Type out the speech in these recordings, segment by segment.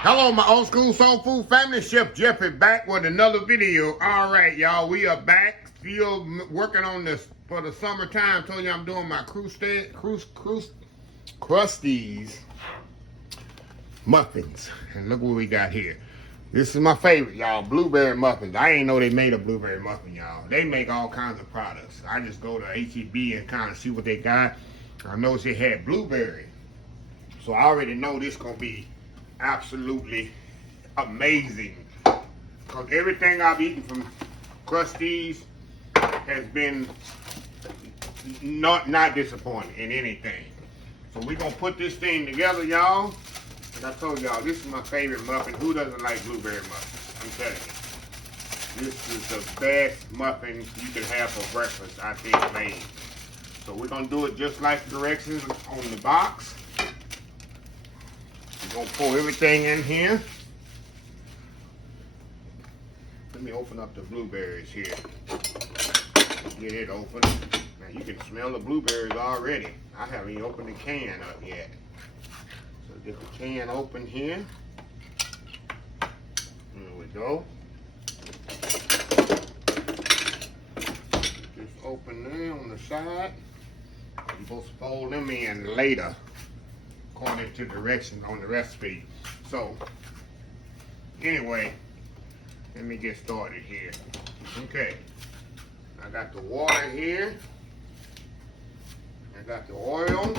Hello, my old school soul food family. Chef Jeff is back with another video. All right, y'all, we are back. Still working on this for the summertime. Told you I'm doing my Krusteaz muffins. And look what we got here. This is my favorite, y'all. Blueberry muffins. I ain't know they made a blueberry muffin, y'all. They make all kinds of products. I just go to H-E-B and kind of see what they got. I noticed they had blueberry. So I already know this gonna be absolutely amazing, because everything I've eaten from Krusteaz has been not disappointing in anything. So we're gonna put this thing together, y'all. Like I told y'all, this is my favorite muffin. Who doesn't like blueberry muffins? I'm telling you, this is the best muffin you can have for breakfast, I think, made. So we're gonna do it just like the directions on the box. We're gonna pour everything in here. Let me open up the blueberries here. Get it open. Now you can smell the blueberries already. I haven't even opened the can up yet. So get the can open here. There we go. Just open there on the side. You're supposed to fold them in later, according to directions on the recipe. So, anyway, let me get started here. Okay, I got the water here. I got the oil.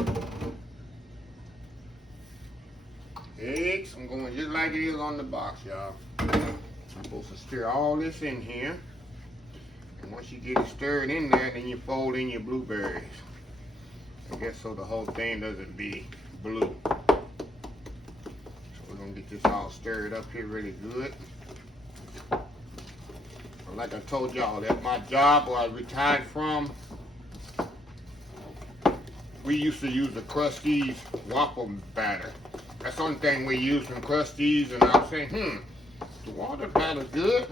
Eggs, I'm going just like it is on the box, y'all. I'm supposed to stir all this in here. And once you get it stirred in there, then you fold in your blueberries. I guess so the whole thing doesn't be blue. So we're gonna get this all stirred up here really good. But like I told y'all, that's my job where I retired from. We used to use the Krusteaz waffle batter. That's the only thing we use from Krusteaz, and I was saying, the water batter's good.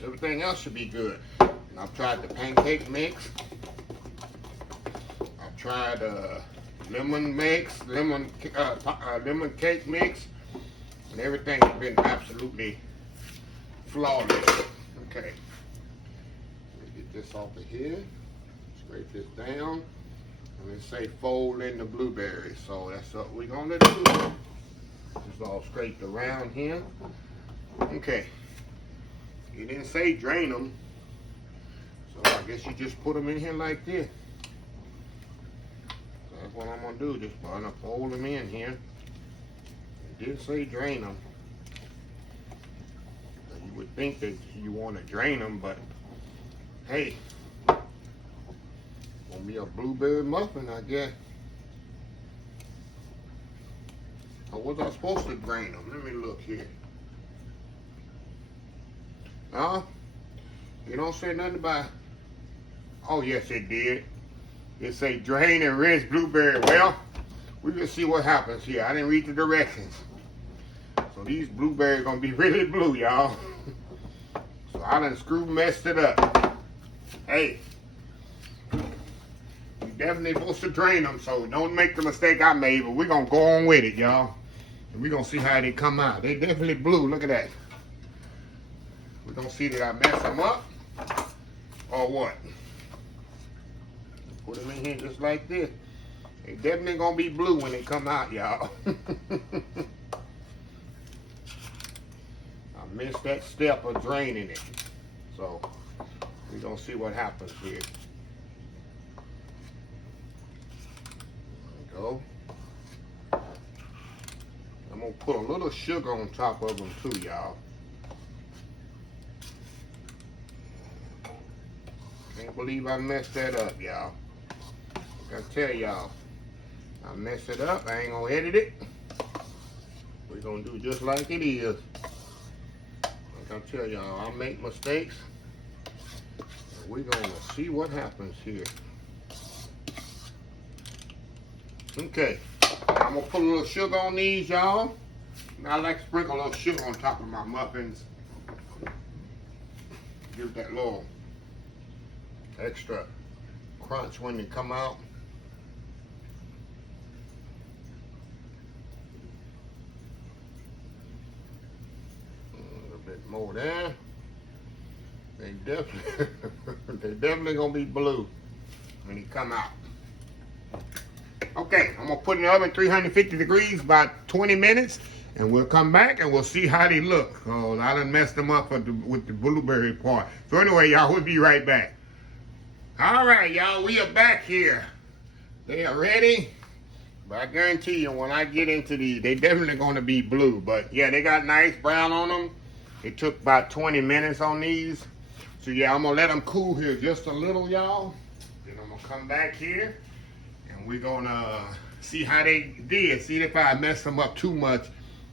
Everything else should be good. And I've tried the pancake mix. Tried lemon cake mix, and everything has been absolutely flawless. Okay, let me get this off of here, scrape this down, and let's say fold in the blueberries. So that's what we're gonna do. Just all scraped around here. Okay, you didn't say drain them, so I guess you just put them in here like this. That's what I'm gonna do. Just gonna fold them in here. It did say drain them. You would think that you want to drain them, but hey, gonna be a blueberry muffin, I guess. Or was I supposed to drain them? Let me look here. You don't say nothing about. Oh yes, it did. It say drain and rinse blueberry. Well, we can see what happens here. I didn't read the directions. So these blueberries gonna be really blue, y'all. So I done messed it up. Hey, you definitely supposed to drain them, so don't make the mistake I made, but we're gonna go on with it, y'all. And we're gonna see how they come out. They definitely blue, look at that. We're gonna see that I mess them up, or what. Put them in here just like this. They definitely gonna be blue when they come out, y'all. I missed that step of draining it. So, we're gonna see what happens here. There we go. I'm gonna put a little sugar on top of them too, y'all. Can't believe I messed that up, y'all. I tell y'all, I mess it up, I ain't gonna edit it. We're gonna do just like it is. Like I tell y'all, I make mistakes. We're gonna see what happens here. Okay, I'm gonna put a little sugar on these, y'all. I like to sprinkle a little sugar on top of my muffins. Give it that little extra crunch when they come out. bit more there. They definitely, they definitely gonna be blue when he come out. Okay, I'm gonna put it in the oven 350 degrees about 20 minutes, and we'll come back and we'll see how they look. Oh, I done messed them up with the blueberry part. So anyway, y'all, we'll be right back. All right, y'all, we are back here. They are ready. But I guarantee you, when I get into these, they definitely gonna be blue. But yeah, they got nice brown on them. It took about 20 minutes on these. So yeah, I'm gonna let them cool here just a little, y'all. Then I'm gonna come back here and we're gonna see how they did. See if I messed them up too much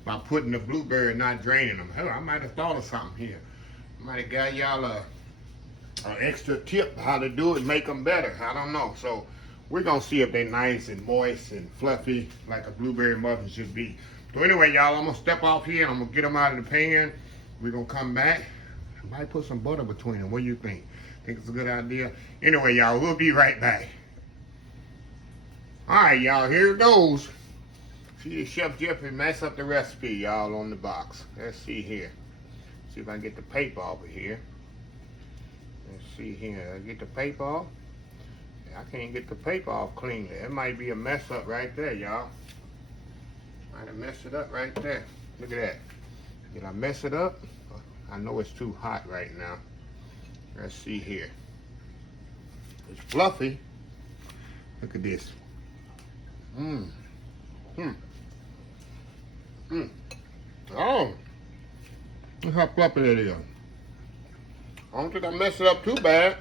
by putting the blueberry and not draining them. Hell, I might have thought of something here. I might have got y'all an extra tip how to do it, make them better. I don't know. So we're gonna see if they're nice and moist and fluffy like a blueberry muffin should be. So anyway, y'all, I'm gonna step off here and I'm gonna get them out of the pan. We're gonna come back. I might put some butter between them. What do you think? Think it's a good idea? Anyway, y'all, we'll be right back. All right, y'all, here it goes. See, Chef Jeffrey mess up the recipe, y'all, on the box. Let's see here. See if I can get the paper off of here. Let's see here. I get the paper off. I can't get the paper off cleanly. It might be a mess up right there, y'all. Might have messed it up right there. Look at that. Did I mess it up? I know it's too hot right now. Let's see here. It's fluffy. Look at this. Oh, look how fluffy it is. I don't think I messed it up too bad.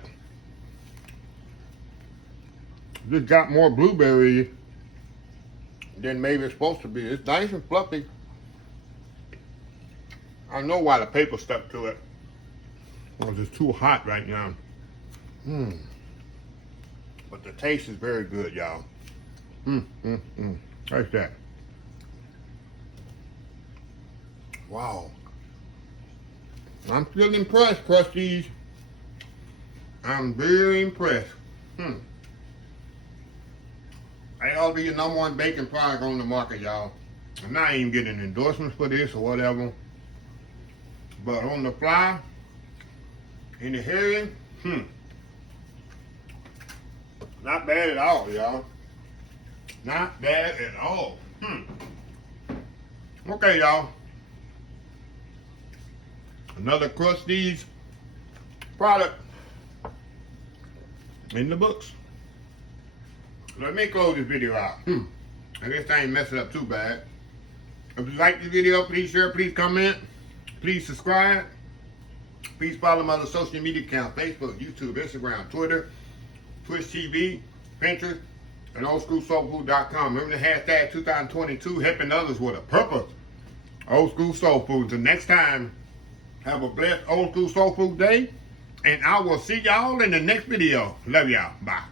Just got more blueberry than maybe it's supposed to be. It's nice and fluffy. I know why the paper stuck to it. Because it's too hot right now. But the taste is very good, y'all. Like that. Wow. I'm still impressed, Krusteaz. I'm very impressed. I ought to be the #1 baking product on the market, y'all. I'm not even getting endorsements for this or whatever. But on the fly, in the hearing, not bad at all, y'all. Not bad at all. Okay, y'all. Another Krusteaz product in the books. Let me close this video out. I guess I ain't messing up too bad. If you like this video, please share, please comment, please subscribe. Please follow my other social media accounts: Facebook, YouTube, Instagram, Twitter, Twitch TV, Pinterest, and oldschoolsoulfood.com. Remember the hashtag 2022, helping others with a purpose. Old School Soul Food. Until next time, have a blessed Old School Soul Food day, and I will see y'all in the next video. Love y'all. Bye.